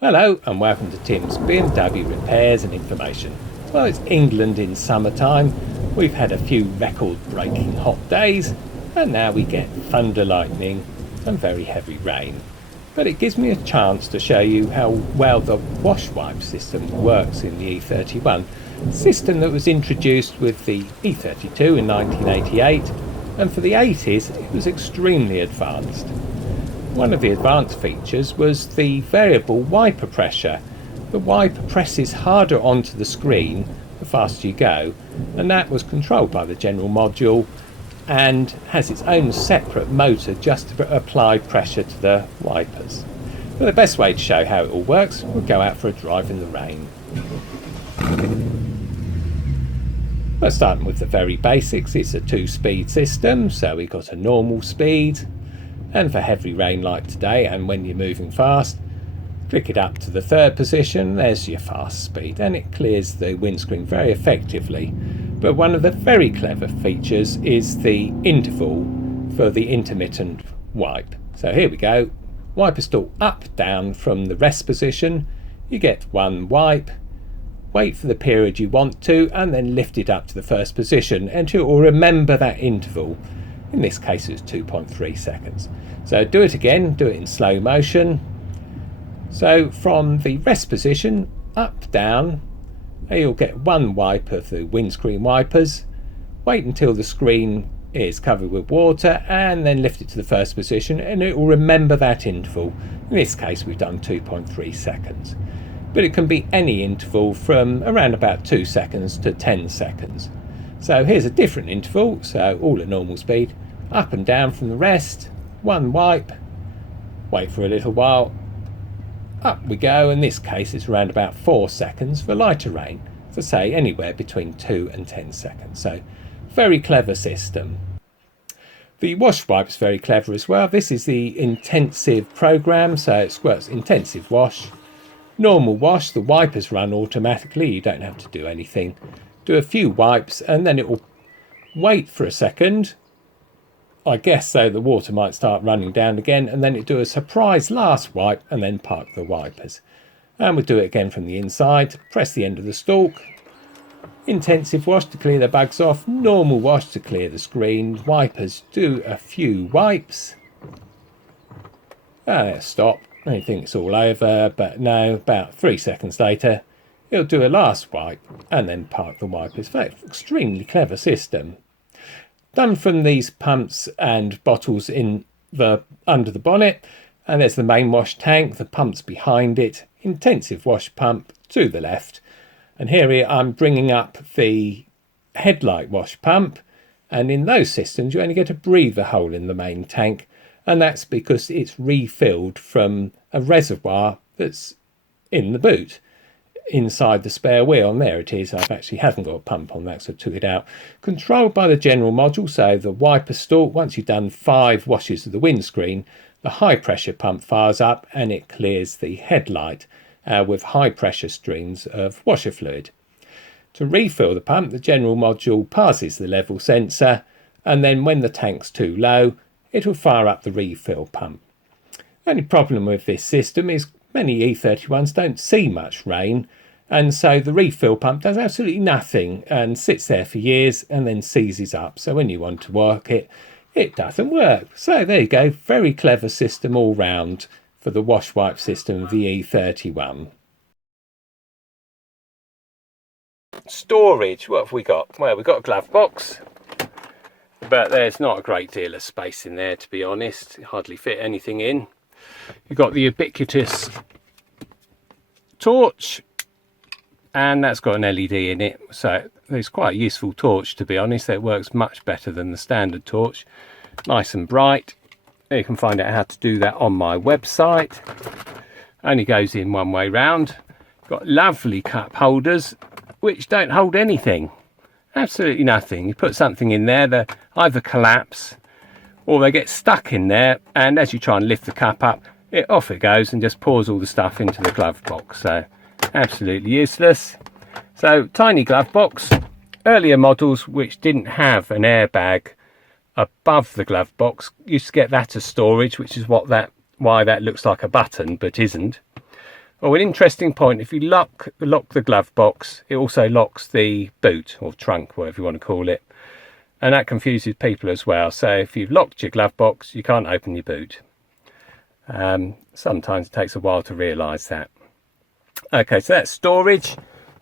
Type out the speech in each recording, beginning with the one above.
Hello and welcome to Tim's BMW Repairs and Information. Well, it's England in summertime. We've had a few record-breaking hot days and now we get thunder, lightning and very heavy rain. But it gives me a chance to show you how well the wash wipe system works in the E31, system that was introduced with the E32 in 1988, and for the 80s it was extremely advanced. One of the advanced features was the variable wiper pressure. The wiper presses harder onto the screen the faster you go, and that was controlled by the general module and has its own separate motor just to apply pressure to the wipers. But the best way to show how it all works, we'll go out for a drive in the rain. We're starting with the very basics. It's a 2-speed system, so we've got a normal speed. And for heavy rain like today, and when you're moving fast, click it up to the 3rd position. There's your fast speed, and it clears the windscreen very effectively. But one of the very clever features is the interval for the intermittent wipe. So here we go. Wiper stall up, down from the rest position. You get one wipe. Wait for the period you want to, and then lift it up to the 1st position, and it will remember that interval. In this case it's 2.3 seconds. So do it again, do it in slow motion. So from the rest position, up, down, you'll get one wipe of the windscreen wipers. Wait until the screen is covered with water and then lift it to the 1st position, and it will remember that interval. In this case we've done 2.3 seconds. But it can be any interval from around about 2 seconds to 10 seconds. So here's a different interval, so all at normal speed, up and down from the rest, one wipe, wait for a little while, up we go. In this case it's around about 4 seconds for lighter rain, to say anywhere between 2 and 10 seconds. So very clever system. The wash wipe is very clever as well. This is the intensive program, so it works intensive wash, normal wash, the wipers run automatically, you don't have to do anything. Do a few wipes and then it will wait for a second, I guess, so the water might start running down again, and then it do a surprise last wipe and then park the wipers. And we'll do it again from the inside. Press the end of the stalk. Intensive wash to clear the bugs off, normal wash to clear the screen, wipers do a few wipes. Stop. I think it's all over, but no, about 3 seconds later it'll do a last wipe and then park the wipers. Extremely clever system. Done from these pumps and bottles in the under the bonnet, and there's the main wash tank, the pump's behind it, intensive wash pump to the left. And here I'm bringing up the headlight wash pump, and in those systems you only get a breather hole in the main tank, and that's because it's refilled from a reservoir that's in the boot. Inside the spare wheel, and there it is. I actually haven't got a pump on that, so I took it out. Controlled by the general module, so the wiper stalk, once you've done 5 washes of the windscreen, the high pressure pump fires up and it clears the headlight with high pressure streams of washer fluid. To refill the pump, the general module passes the level sensor, and then when the tank's too low, it will fire up the refill pump. Only problem with this system is many E31s don't see much rain, and so the refill pump does absolutely nothing and sits there for years and then seizes up. So when you want to work it, it doesn't work. So there you go, very clever system all round for the wash wipe system of the E31. Storage, what have we got? Well, we've got a glove box, but there's not a great deal of space in there, to be honest. Hardly fit anything in. You've got the ubiquitous torch, and that's got an LED in it, so it's quite a useful torch, to be honest. It works much better than the standard torch. Nice and bright. You can find out how to do that on my website. Only goes in one way round. Got lovely cup holders which don't hold anything, absolutely nothing. You put something in there, they either collapse or they get stuck in there, and as you try and lift the cup up, off it goes and just pours all the stuff into the glove box. So absolutely useless. So tiny glove box. Earlier models which didn't have an airbag above the glove box used to get that as storage, which is why that looks like a button but isn't. Oh, an interesting point, if you lock the glove box, it also locks the boot or trunk, whatever you want to call it. And that confuses people as well. So if you've locked your glove box, you can't open your boot. Sometimes it takes a while to realise that. Okay, so that's storage.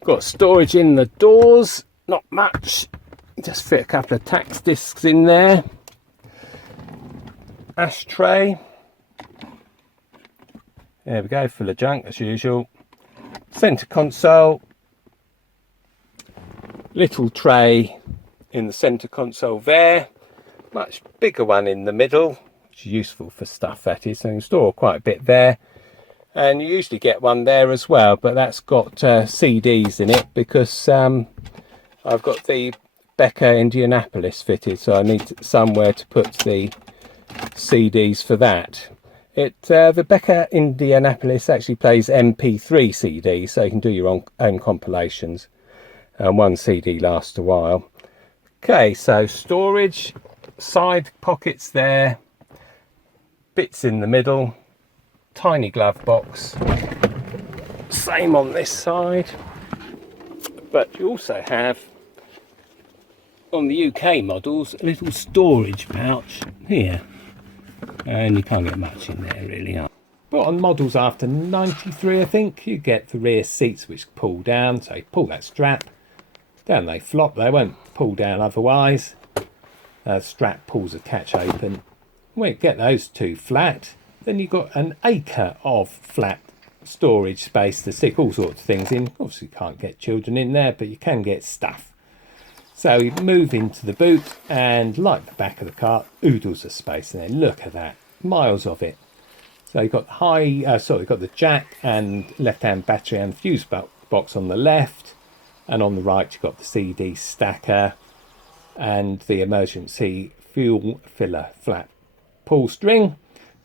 Got storage in the doors, not much. Just fit a couple of tax discs in there. Ashtray. There we go, full of junk as usual. Centre console. Little tray in the centre console there. Much bigger one in the middle, which is useful for stuff, that is. So you can store quite a bit there. And you usually get one there as well, but that's got CDs in it because I've got the Becker Indianapolis fitted, so I need somewhere to put the CDs for that. The Becker Indianapolis actually plays MP3 CDs, so you can do your own compilations. And one CD lasts a while. Okay, so storage, side pockets there, bits in the middle, tiny glove box, same on this side, but you also have on the UK models a little storage pouch here, and you can't get much in there really. But on models after 93, I think, you get the rear seats which pull down, so you pull that strap down, they flop, they won't pull down otherwise. Strap pulls the catch open. When you get those two flat, then you've got an acre of flat storage space to stick all sorts of things in. Obviously you can't get children in there, but you can get stuff. So you move into the boot, and like the back of the car, oodles of space in there. Look at that, miles of it. So you've got you've got the jack and left-hand battery and fuse box on the left, and on the right you've got the CD stacker and the emergency fuel filler flat pull string.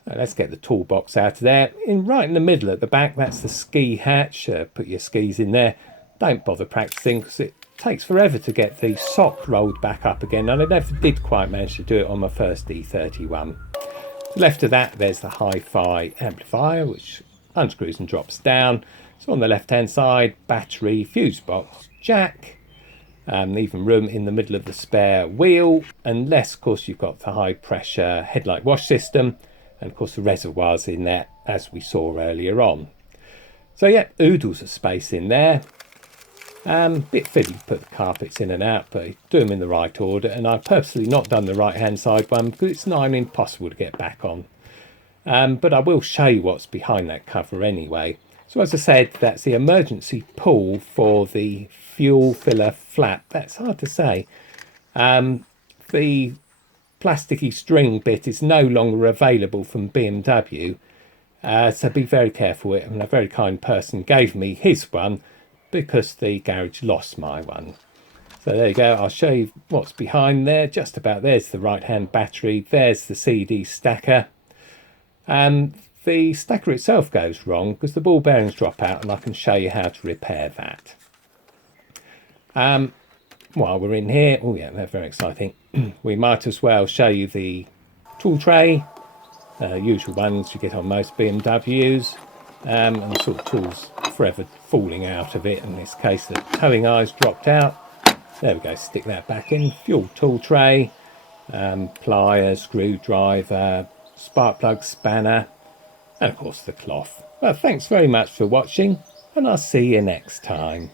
Let's get the toolbox out of there. Right in the middle at the back, that's the ski hatch. Put your skis in there. Don't bother practicing because it takes forever to get the sock rolled back up again, and I never did quite manage to do it on my first E31. Left of that, there's the hi-fi amplifier, which unscrews and drops down. So on the left-hand side, battery, fuse box, jack, even room in the middle of the spare wheel, unless, of course, you've got the high-pressure headlight wash system, and, of course, the reservoirs in there, as we saw earlier on. So, yeah, oodles of space in there. Bit fiddly to put the carpets in and out, but do them in the right order, and I've purposely not done the right-hand side one because it's nigh on impossible to get back on. But I will show you what's behind that cover anyway. So as I said, that's the emergency pull for the fuel filler flap. That's hard to say. The plasticky string bit is no longer available from BMW, so be very careful. I mean, a very kind person gave me his one because the garage lost my one. So there you go, I'll show you what's behind there. Just about there's the right hand battery, there's the CD stacker. The stacker itself goes wrong because the ball bearings drop out, and I can show you how to repair that. While we're in here, oh yeah, they're very exciting. We might as well show you the tool tray, usual ones you get on most BMWs, and the sort of tools forever falling out of it. In this case, the towing eyes dropped out. There we go, stick that back in. Fuel tool tray, pliers, screwdriver, spark plug, spanner, and of course the cloth. Well, thanks very much for watching, and I'll see you next time.